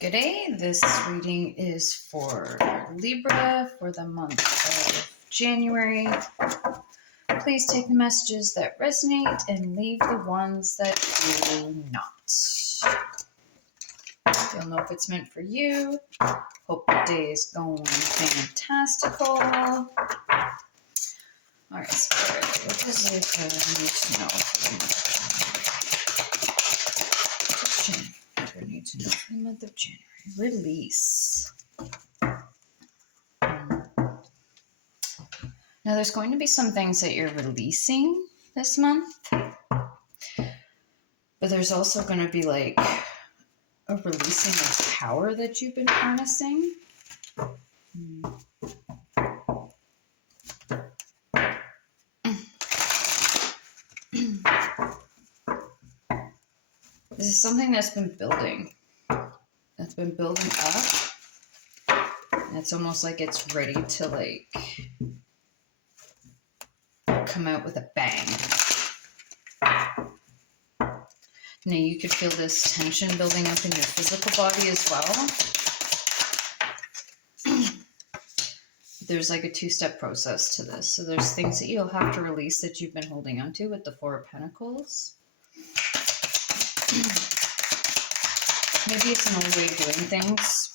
Good day. This reading is for Libra for the month of January. Please take the messages that resonate and leave the ones that do not. You'll know if it's meant for you. Hope your day is going fantastical. All right, Spirit, what does it need to know for the month of January? Release. Now, there's going to be some things that you're releasing this month, but there's also going to be like a releasing of power that you've been harnessing. This is something that's been building. That's been building up. And it's almost like it's ready to like come out with a bang. Now you could feel this tension building up in your physical body as well. There's like a two-step process to this. So there's things that you'll have to release that you've been holding on to with the Four of Pentacles. Maybe it's an old way of doing things.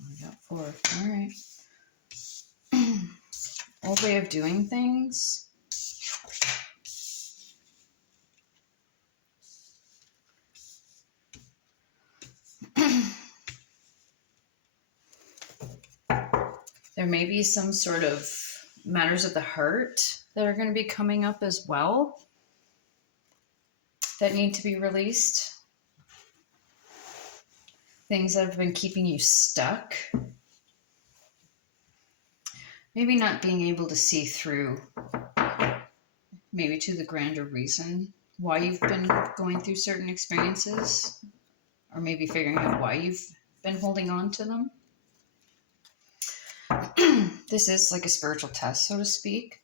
I got four. All right. Old way of doing things. There may be some sort of matters of the heart that are going to be coming up as well that need to be released. Things that have been keeping you stuck. Maybe not being able to see through, maybe to the grander reason why you've been going through certain experiences, or maybe figuring out why you've been holding on to them. This is like a spiritual test, so to speak.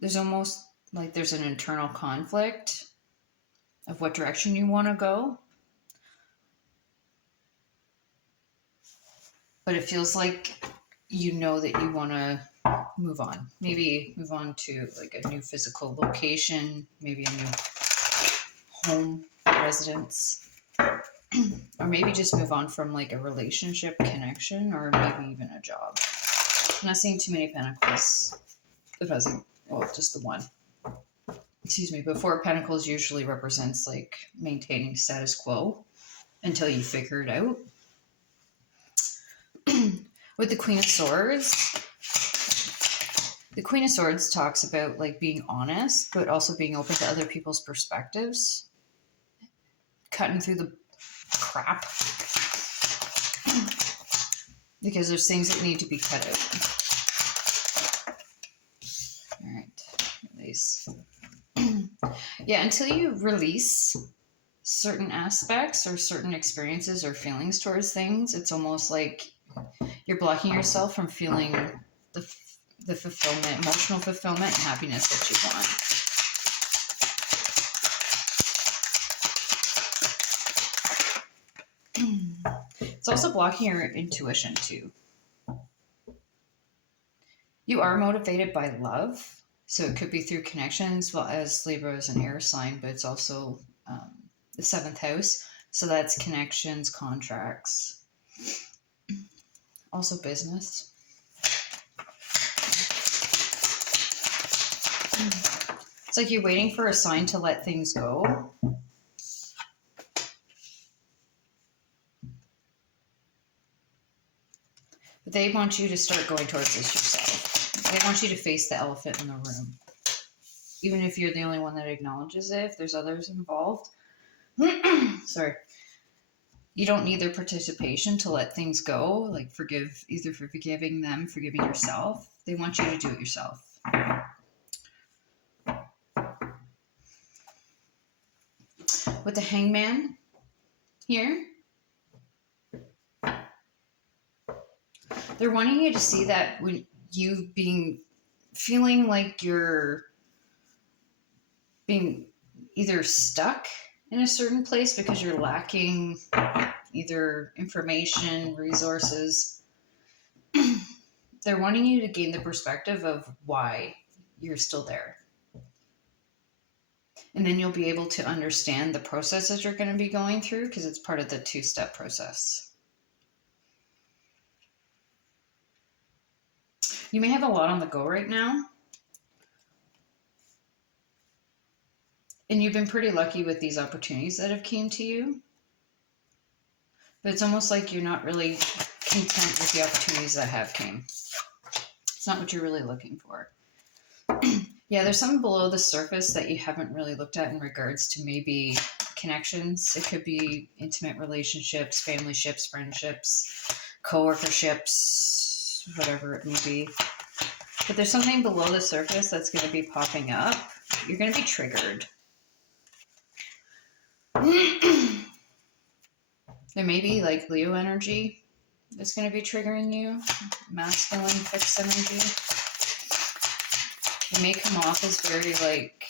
There's almost like there's an internal conflict of what direction you want to go. But it feels like you know that you want to move on. Maybe move on to like a new physical location, maybe a new home residence. Or maybe just move on from like a relationship connection, or maybe even a job. I'm not seeing too many pentacles. It doesn't, well, just the one. Excuse me, but Four of Pentacles usually represents like maintaining status quo until you figure it out. With the Queen of Swords, the Queen of Swords talks about like being honest, but also being open to other people's perspectives. Cutting through the crap. Because there's things that need to be cut out. All right, release. Yeah, until you release certain aspects or certain experiences or feelings towards things, it's almost like you're blocking yourself from feeling the fulfillment, emotional fulfillment and happiness that you want. It's also blocking your intuition too. You are motivated by love. So it could be through connections. Well, as Libra is an air sign, but it's also the 7th house. So that's connections, contracts, also business. It's like you're waiting for a sign to let things go. But they want you to start going towards this yourself. They want you to face the elephant in the room. Even if you're the only one that acknowledges it, if there's others involved. Sorry. You don't need their participation to let things go. Like either for forgiving them, forgiving yourself. They want you to do it yourself. With the Hangman here, they're wanting you to see that when you feeling like you're being either stuck in a certain place because you're lacking either information, resources. They're wanting you to gain the perspective of why you're still there. And then you'll be able to understand the processes you're going to be going through, because it's part of the 2-step process. You may have a lot on the go right now. And you've been pretty lucky with these opportunities that have came to you. But it's almost like you're not really content with the opportunities that have came. It's not what you're really looking for. Yeah, there's something below the surface that you haven't really looked at in regards to maybe connections. It could be intimate relationships, family ships, friendships, co-workerships, whatever it may be. But there's something below the surface that's going to be popping up. You're going to be triggered. There may be like Leo energy that's going to be triggering you, masculine fixed energy. It may come off as very like,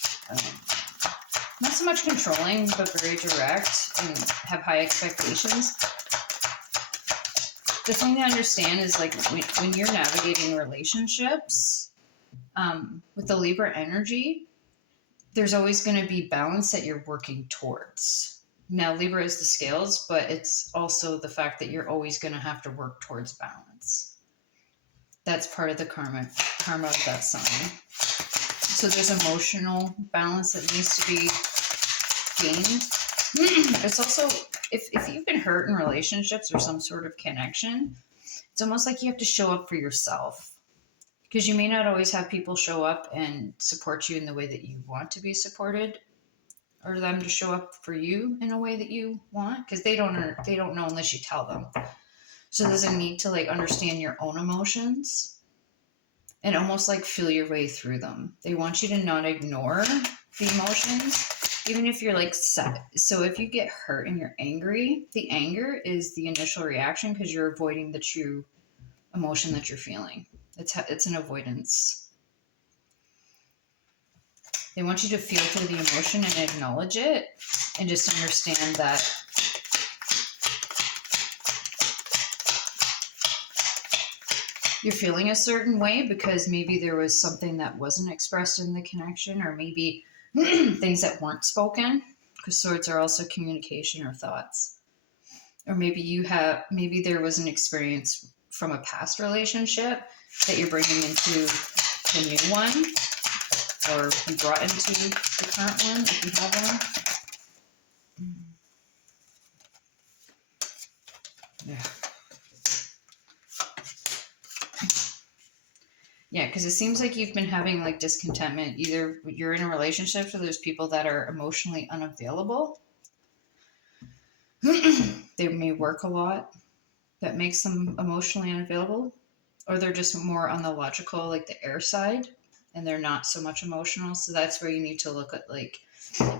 not so much controlling, but very direct and have high expectations. The thing to understand is like when you're navigating relationships with the Libra energy, there's always going to be balance that you're working towards. Now, Libra is the scales, but it's also the fact that you're always going to have to work towards balance. That's part of the karma of that sign. So there's emotional balance that needs to be gained. It's also, if you've been hurt in relationships or some sort of connection, it's almost like you have to show up for yourself. Because you may not always have people show up and support you in the way that you want to be supported, or them to show up for you in a way that you want, because they don't know unless you tell them. So there's a need to like understand your own emotions and almost like feel your way through them. They want you to not ignore the emotions, even if you're like sad. So if you get hurt and you're angry, the anger is the initial reaction because you're avoiding the true emotion that you're feeling. It's an avoidance. They want you to feel through the emotion and acknowledge it, and just understand that you're feeling a certain way because maybe there was something that wasn't expressed in the connection, or maybe things that weren't spoken, because swords are also communication or thoughts. Or maybe there was an experience from a past relationship that you're bringing into the new one, or you brought into the current one, if you have one. Yeah. Yeah, because it seems like you've been having like discontentment. Either you're in a relationship, so there's people that are emotionally unavailable. They may work a lot that makes them emotionally unavailable, or they're just more on the logical, like the air side, and they're not so much emotional. So that's where you need to look at like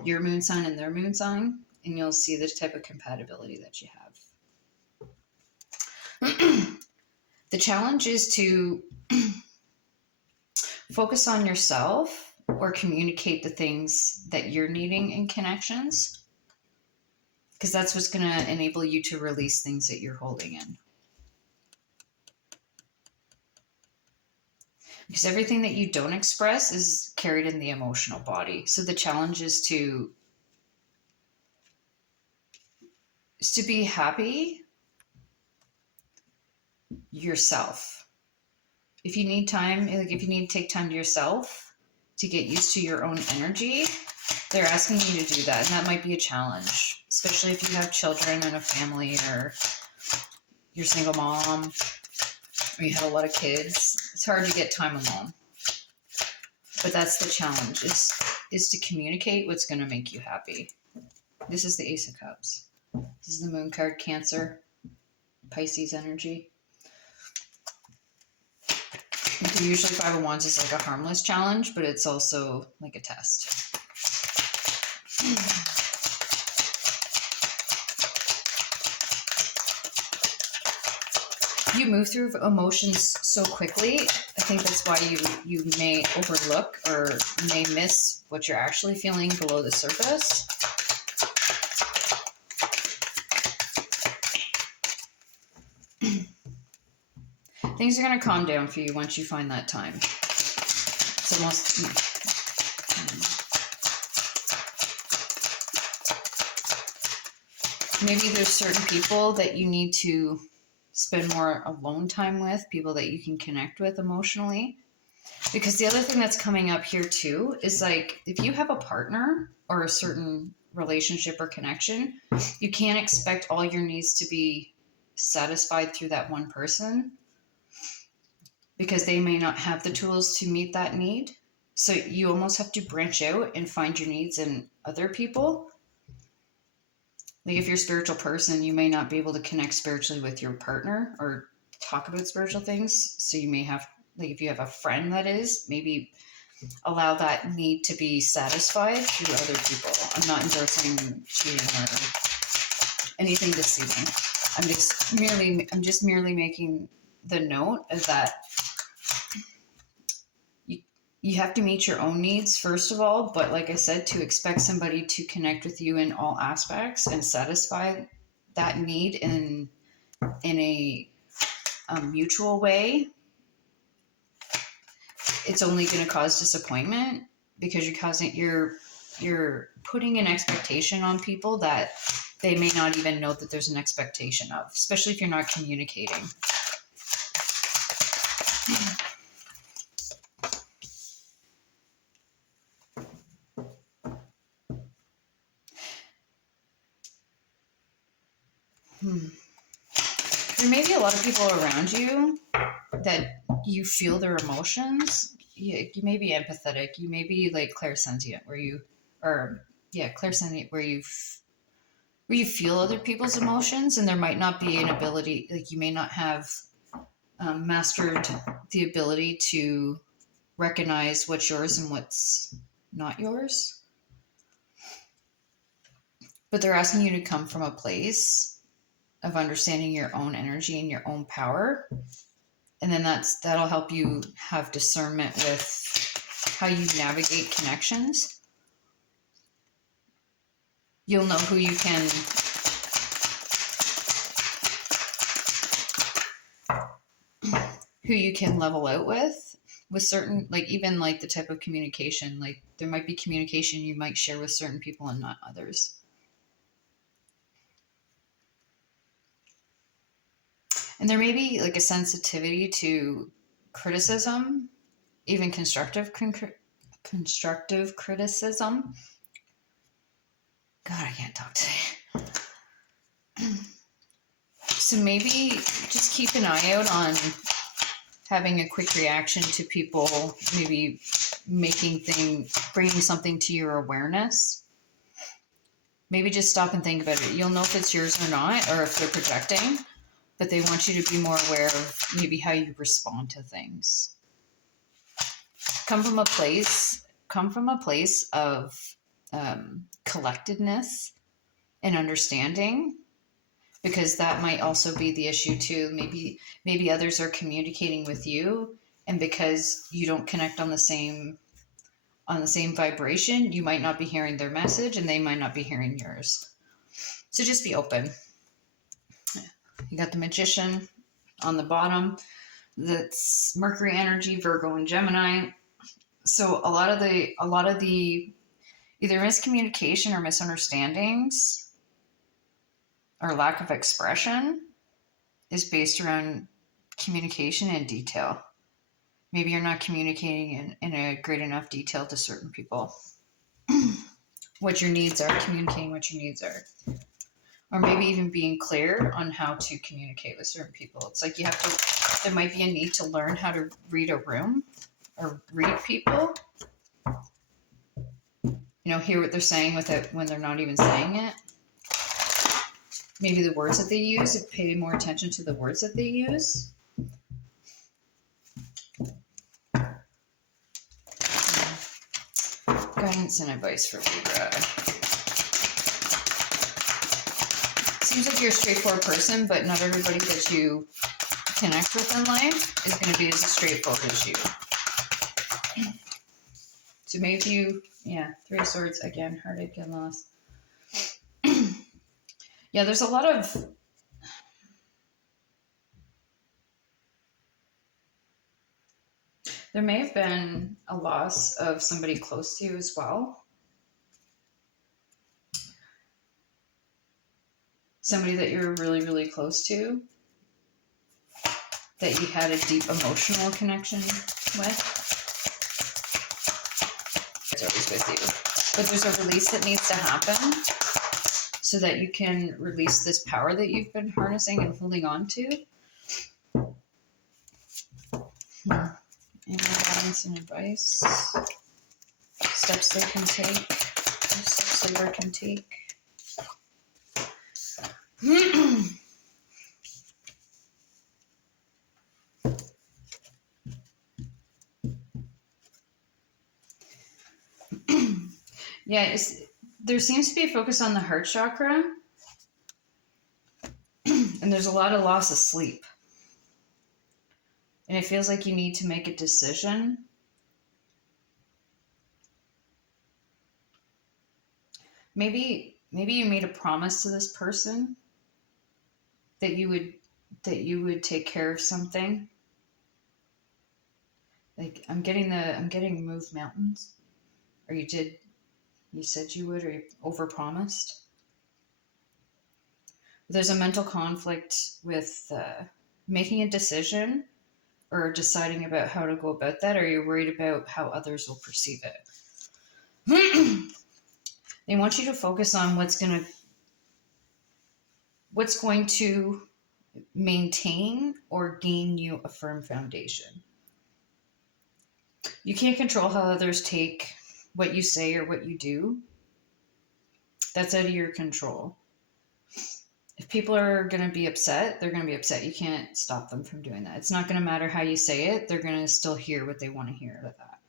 your moon sign and their moon sign, and you'll see the type of compatibility that you have. The challenge is to focus on yourself or communicate the things that you're needing in connections, because that's what's going to enable you to release things that you're holding in. Because everything that you don't express is carried in the emotional body. So the challenge is to be happy yourself. If you need time, like if you need to take time to yourself to get used to your own energy, they're asking you to do that. And that might be a challenge, especially if you have children and a family, or you're a single mom, or you have a lot of kids. It's hard to get time alone. But that's the challenge, is to communicate what's going to make you happy. This is the Ace of Cups. This is the Moon card, Cancer, Pisces energy. Usually Five of Wands is like a harmless challenge, but it's also like a test. you move through emotions so quickly. I think that's why you may overlook or may miss what you're actually feeling below the surface. Things are going to calm down for you once you find that time. It's almost... Maybe there's certain people that you need to spend more alone time with, people that you can connect with emotionally. Because the other thing that's coming up here too is like, if you have a partner or a certain relationship or connection, you can't expect all your needs to be satisfied through that one person, because they may not have the tools to meet that need. So you almost have to branch out and find your needs in other people. Like if you're a spiritual person, you may not be able to connect spiritually with your partner or talk about spiritual things. So you may have, like if you have a friend that is, maybe allow that need to be satisfied through other people. I'm not endorsing cheating or anything deceiving. I'm just merely making the note is that you have to meet your own needs first of all, but like I said, to expect somebody to connect with you in all aspects and satisfy that need in a mutual way, it's only going to cause disappointment, because you're putting an expectation on people that they may not even know that there's an expectation of, especially if you're not communicating. There may be a lot of people around you that you feel their emotions. You may be empathetic. You may be like clairsentient, clairsentient, where you feel other people's emotions, and there might not be an ability, like you may not have mastered the ability to recognize what's yours and what's not yours. But they're asking you to come from a place of understanding your own energy and your own power. And then that'll help you have discernment with how you navigate connections. You'll know who you can level out with certain, like even like the type of communication, like there might be communication you might share with certain people and not others. And there may be like a sensitivity to criticism, even constructive criticism. God, I can't talk today. So maybe just keep an eye out on having a quick reaction to people, maybe bringing something to your awareness. Maybe just stop and think about it. You'll know if it's yours or not, or if they're projecting. But they want you to be more aware of maybe how you respond to things. Come from a place of collectedness and understanding, because that might also be the issue too. Maybe others are communicating with you, and because you don't connect on the same vibration, you might not be hearing their message, and they might not be hearing yours. So just be open. You got the Magician on the bottom. That's Mercury energy, Virgo and Gemini. So a lot of the either miscommunication or misunderstandings or lack of expression is based around communication and detail. Maybe you're not communicating in a great enough detail to certain people what your needs are, communicating what your needs are. Or maybe even being clear on how to communicate with certain people. It's like there might be a need to learn how to read a room or read people. Hear what they're saying with it when they're not even saying it. Maybe the words that they use, pay more attention to the words that they use. Guidance and advice for Libra. Seems like you're a straightforward person, but not everybody that you connect with in life is going to be as straightforward as you. So maybe you, yeah, Three of Swords again, heartache and loss. Yeah, there's a lot of, there may have been a loss of somebody close to you as well. Somebody that you're really, really close to, that you had a deep emotional connection with. It's always with you. But there's a release that needs to happen so that you can release this power that you've been harnessing and holding on to. Any guidance and advice? Steps they can take. Steps Libra can take. Yeah, there seems to be a focus on the heart chakra. And there's a lot of loss of sleep. And it feels like you need to make a decision. Maybe you made a promise to this person that you would take care of something. Like I'm getting move mountains. Or you said you would, or you overpromised. There's a mental conflict with making a decision or deciding about how to go about that, or you're worried about how others will perceive it. They want you to focus on what's going to maintain or gain you a firm foundation. You can't control how others take what you say or what you do. That's out of your control. If people are going to be upset, they're going to be upset. You can't stop them from doing that. It's not going to matter how you say it. They're going to still hear what they want to hear out of that.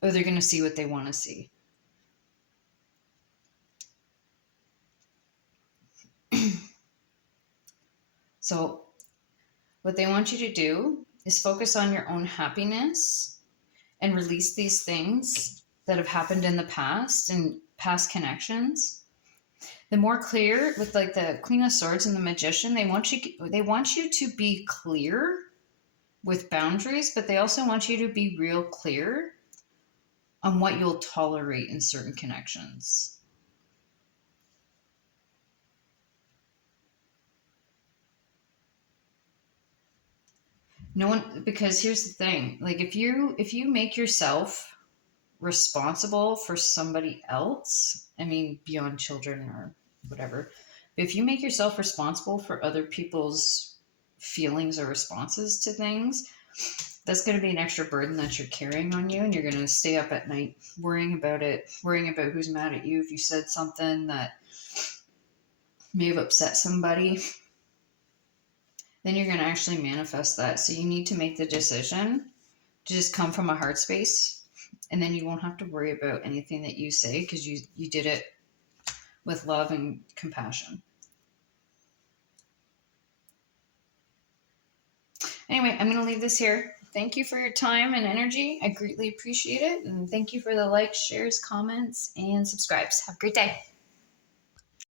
Or they're going to see what they want to see. So what they want you to do is focus on your own happiness and release these things that have happened in the past and past connections. The more clear, with like the Queen of Swords and the Magician, they want you to be clear with boundaries, but they also want you to be real clear on what you'll tolerate in certain connections. No one, because here's the thing, like if you make yourself responsible for somebody else, I mean, beyond children or whatever, but if you make yourself responsible for other people's feelings or responses to things, that's going to be an extra burden that you're carrying on you, and you're going to stay up at night worrying about it, worrying about who's mad at you if you said something that may have upset somebody. Then you're going to actually manifest that. So you need to make the decision to just come from a heart space, and then you won't have to worry about anything that you say because you did it with love and compassion. Anyway, I'm going to leave this here. Thank you for your time and energy. I greatly appreciate it. And thank you for the likes, shares, comments, and subscribes. Have a great day.